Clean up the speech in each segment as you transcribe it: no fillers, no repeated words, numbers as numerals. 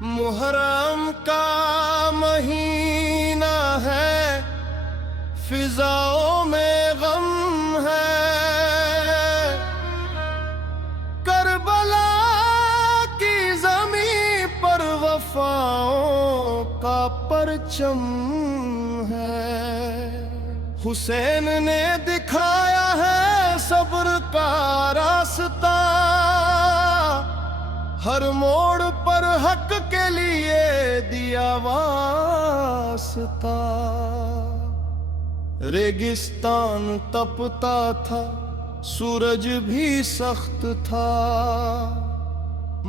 मुहर्रम का महीना है, फिजाओं में गम है। करबला की ज़मीं पर वफाओं का परचम है। हुसैन ने दिखाया है सब्र का रास्ता, हर मोड़ पर हक के लिए दिया वास्ता। रेगिस्तान तपता था, सूरज भी सख्त था,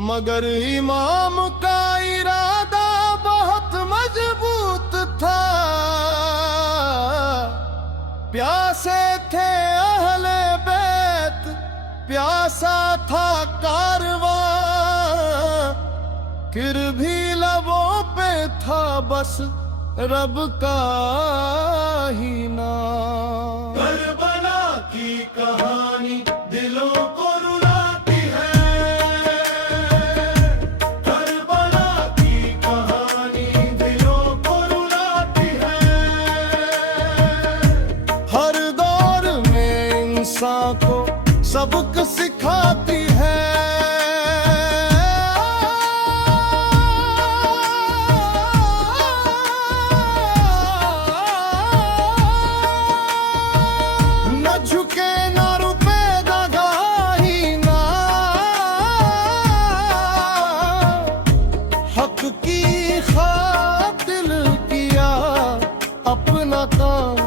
मगर इमाम का इरादा बहुत मजबूत था। प्यासे थे अहले बैत, प्यासा था कारवां, फिर भी लबों पे था बस रब का ही नाम। करबला की कहानी दिलों को रुलाती है, करबला की कहानी दिलों को रुलाती है। हर दौर में इंसान को सबक सिखाती है। की खातिर किया अपना काम।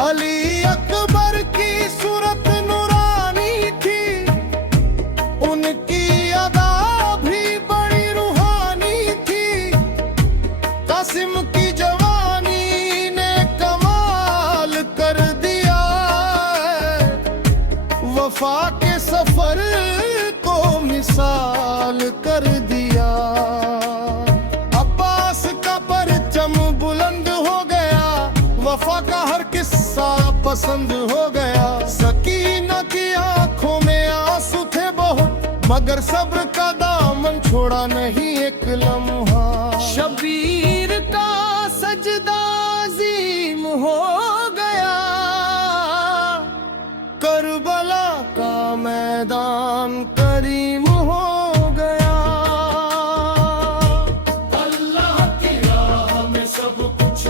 अली अकबर की सूरत नूरानी थी, उनकी अदा भी बड़ी रूहानी थी। कासिम की जवानी ने कमाल कर दिया, वफा के सफर को मिसाल कर दिया। अब्बास का परचम बुलंद हो गया, वफा का हर किस्सा पसंद हो गया। सकीना की आंखों में आंसू थे बहुत, मगर सब्र का दामन छोड़ा नहीं एक लम्हा। शबीर का सजदा अजीम हो गया, करबला का मैदान करीम हो गया। अल्लाह की राह में सब कुछ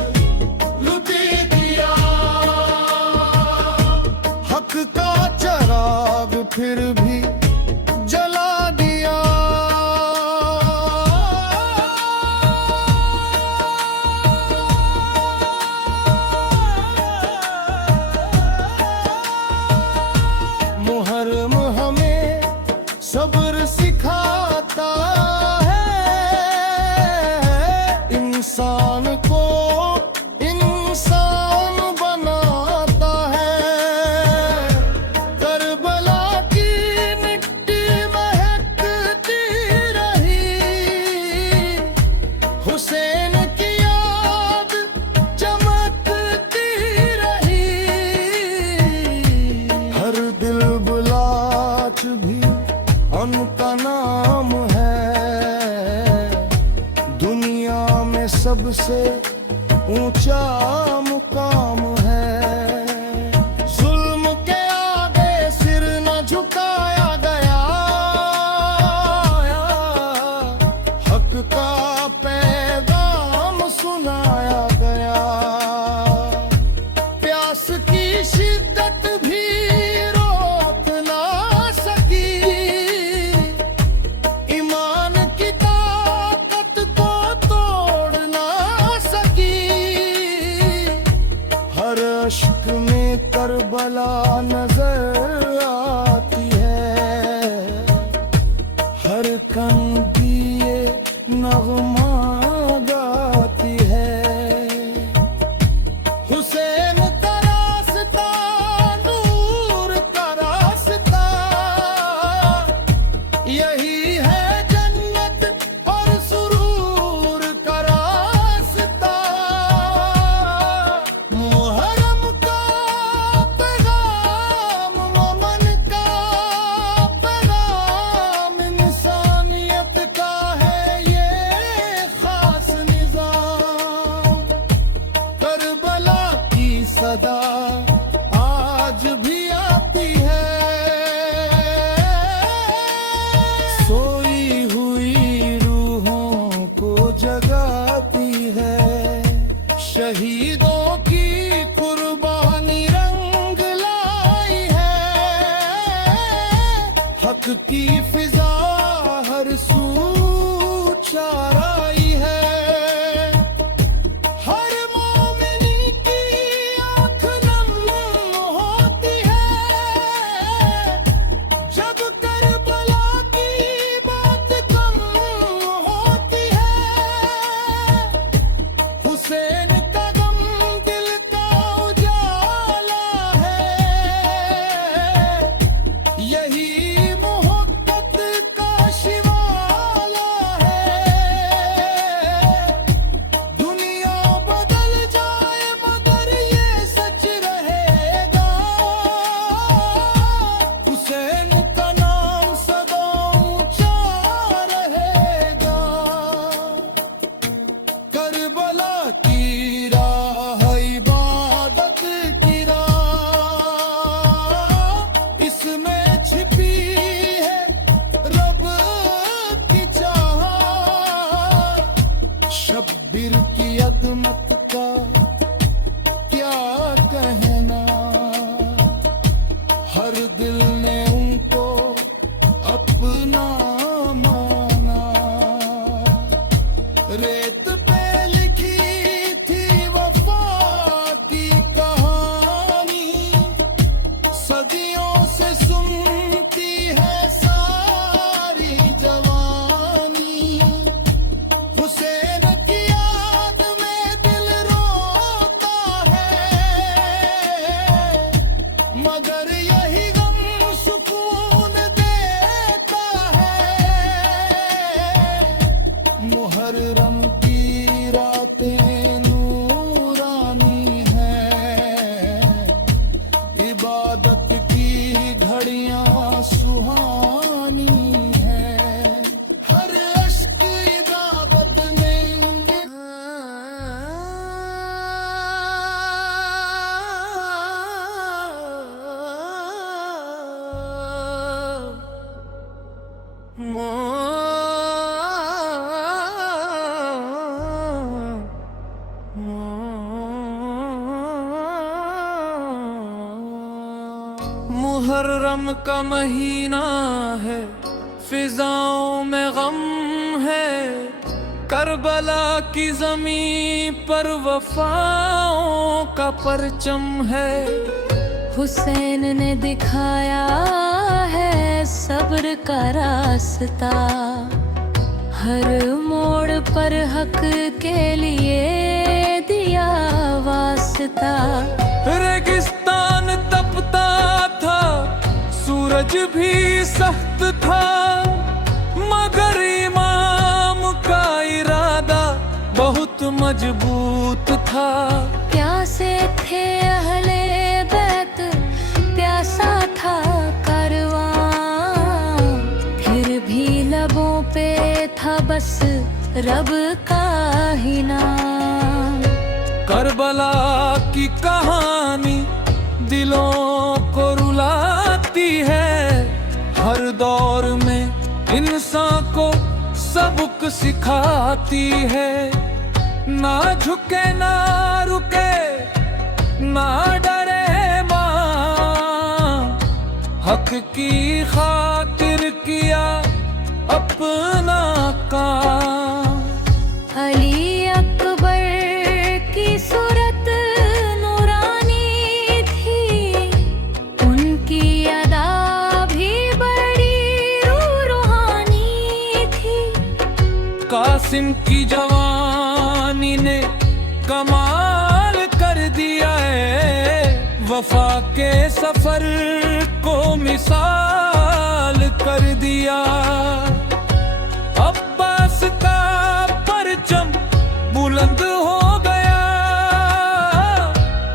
लुटे दिया, हक का चराग फिर भी जला दिया। मुहर्रम हमें सब्र सिखाता है, इंसान को इंसान बनाता है। करबला की मिट्टी महकती रही, हुसैन की याद चमकती रही। हर दिल बुलाच भी उनका नाम है, दुनिया में सबसे ऊंचा मुकाम है। जुल्म के आगे सिर न झुकाया गया, हक का पैगाम सुनाया गया। प्यास की शिद्दत भी रोक ना सकी, ईमान की ताकत को तोड़ ना सकी। हर अश्क में करबला नजर आती है, हर कंदी ये नगमा गाती है। जाती है। शहीदों की कुर्बानी रंग लाई है, हक की फिजा हर सू चार आई है। हर मोमिनी की आँख नम होती है, जब करबला की बात कम होती है। हुसैन का गम दिल का उजाला है, यही मोहब्बत का शिवाला है। दुनिया बदल जाए मगर ये सच रहेगा, हुसैन का नाम सदा ऊंचा रहेगा। करबला की राह इबादत की राह, इसमें छिपी है रब की चाह। शब्बीर की अदमत का क्या कहना, हर दिल ने उनको अपना माना। रेत पे लिखी थी वफा की कहानी, सदियों से सुनती है सारी जवानी। हुसैन की याद में दिल रोता है, मगर यही गम सुकून देता है। मुहर्रम की रातें नूरानी हैं, इबादत की घड़ियां सुहानी हैं। हर अश्क इबादत में मुहर्रम का महीना है, फिजाओं में गम है। करबला की ज़मीं पर वफाओं का परचम है। हुसैन ने दिखाया है सब्र का रास्ता, हर मोड़ पर हक के लिए दिया वास्ता। रेगिस्तान तपता था, सूरज भी सख्त था, मगर इमाम का इरादा बहुत मजबूत था। प्यासे थे अहले बैत, प्यासा था कारवां, फिर भी लबों पे था बस रब का ही नाम। करबला की कहानी दिलों को रुलाती है, हर दौर में इंसान को सबक सिखाती है। ना झुके ना रुके ना डरे मां, हक की खातिर किया अपना काम। अली अकबर की सूरत नूरानी थी, उनकी अदा भी बड़ी रूहानी थी। कासिम की जवानी ने कमाल कर दिया है, वफा के सफर को मिसाल कर दिया। अब्बास का परचम बुलंद हो गया,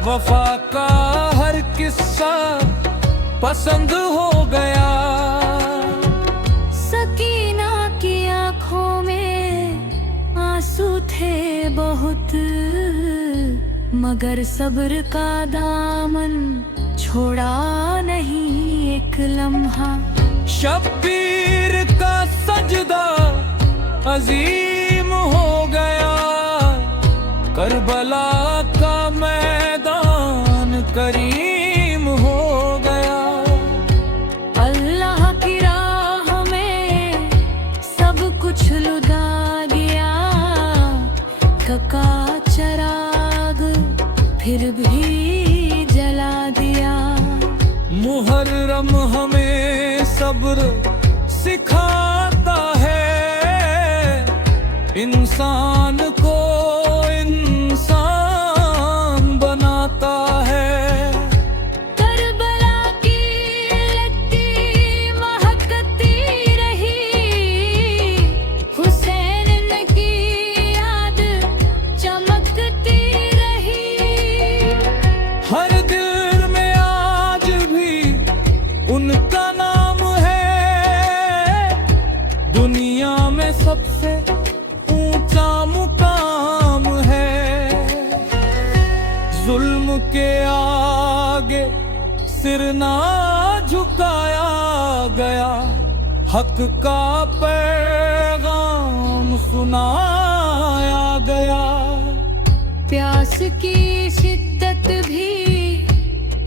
वफा का हर किस्सा पसंद हो गया। सकीना की आंखों में आंसू थे बहुत, मगर सब्र का दामन छोड़ा नहीं एक लम्हा। शब्बीर का सजदा अजीम हो गया, करबला का मैदान करीम हो गया। अल्लाह की राह में सब कुछ लुटा गया। कका चराग फिर भी जला दिया। मुहर्रम हमें सब्र सिखाता है, इंसान को इंसान बनाता है। करबला की लट्टी महकती रही, हुसैन की याद चमकती रही। हर दिल में आज भी उनका नाम है, दुनिया में सबसे ऊंचा मुकाम है। जुल्म के आगे सिर ना झुकाया गया, हक का पैगाम सुनाया गया। प्यास की शिद्दत भी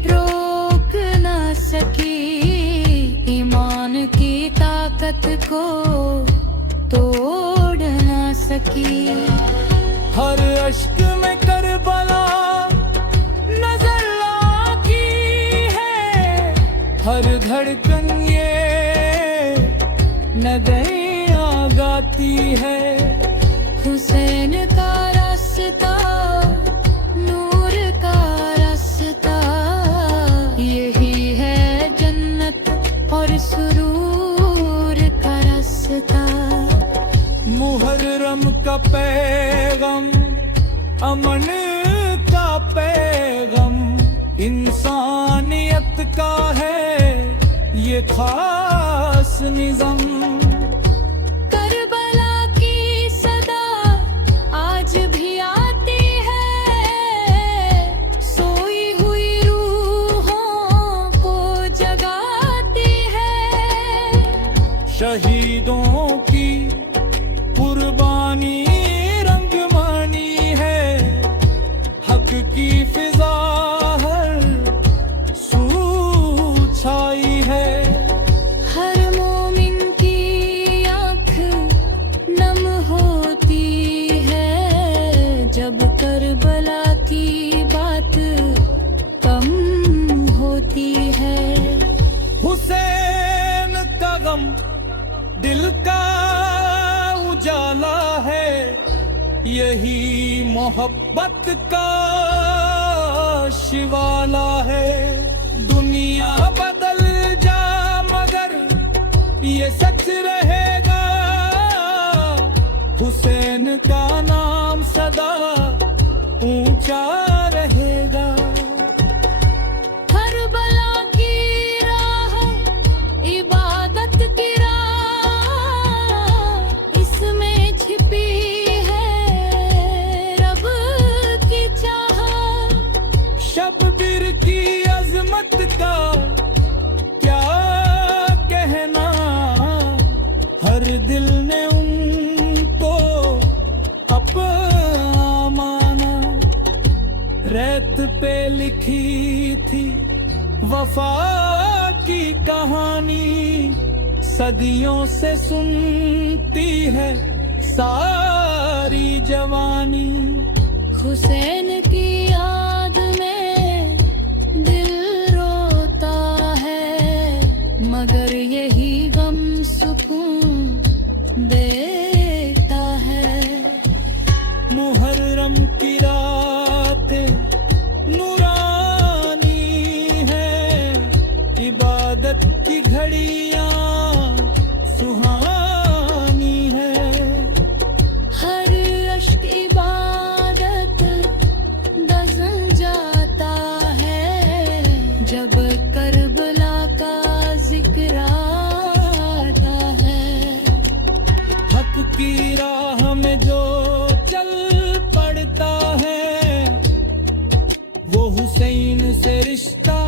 रोक न सकी, ईमान की ताकत को तोड़ न सकी। हर अश्क में करबला नजर आती है, हर धड़कन ये नगैया गाती है। हुसैन का रास्ता नूर का रास्ता, यही है जन्नत और सुरूर का रास्ता। मुहर्रम का पैगम अमन का पैगम, इंसानियत का है ये खास निज़म। करबला की सदा आज भी आती है, सोई हुई रूहों को जगाती है। शहीदों की कुर्बानी रंगमानी है, हक की फिजा हर सू छाई है। हर मोमिन की आँख नम होती है, जब करबला की बात कम होती है। हुसैन का गम दिल का उजाला है, यही मोहब्बत का शिवाला है। दुनिया बदल जा मगर ये सच रहेगा, हुसैन का नाम सदा ऊंचा रहेगा। करबला की राह इबादत की राह, इसमें छिपी है रब की चाह। शब्बीर की अजमत का क्या कहना, हर दिल ने उनको अपना माना। रेत पे लिखी थी वफा की कहानी, सदियों से सुनती है सारी जवानी। हुसैन की याद में दिल रोता है, मगर यही गम सुकून देता है। मुहर्रम की रातें नूरानी है, इबादत की घड़ियां सुहानी है। हर अश्क इबादत बदल जाता है, जब करबला का जिक्र आता है। हक की राह में जो चल पड़ता है, वो हुसैन से रिश्ता